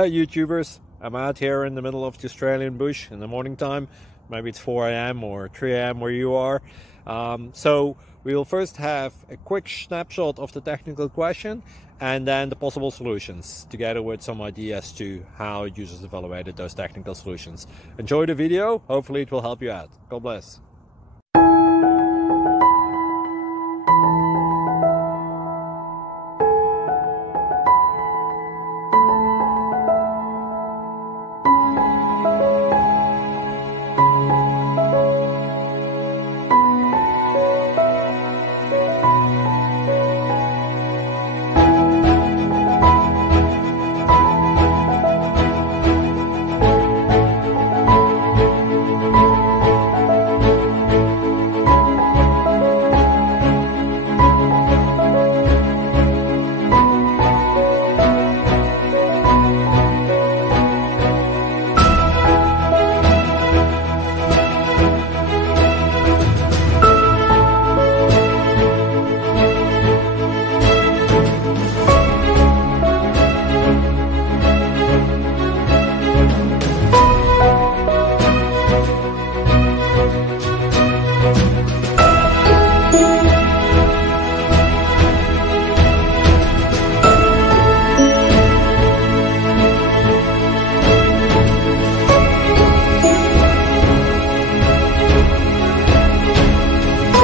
Hey YouTubers, I'm out here in the middle of the Australian bush in the morning time. Maybe it's 4 a.m. or 3 a.m. where you are. So we will first have a quick snapshot of the technical question and then the possible solutions, together with some ideas to how users evaluated those technical solutions. Enjoy the video, hopefully it will help you out. God bless.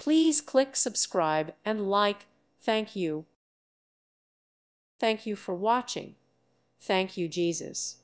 Please click subscribe and like. Thank you. Thank you for watching. Thank you, Jesus.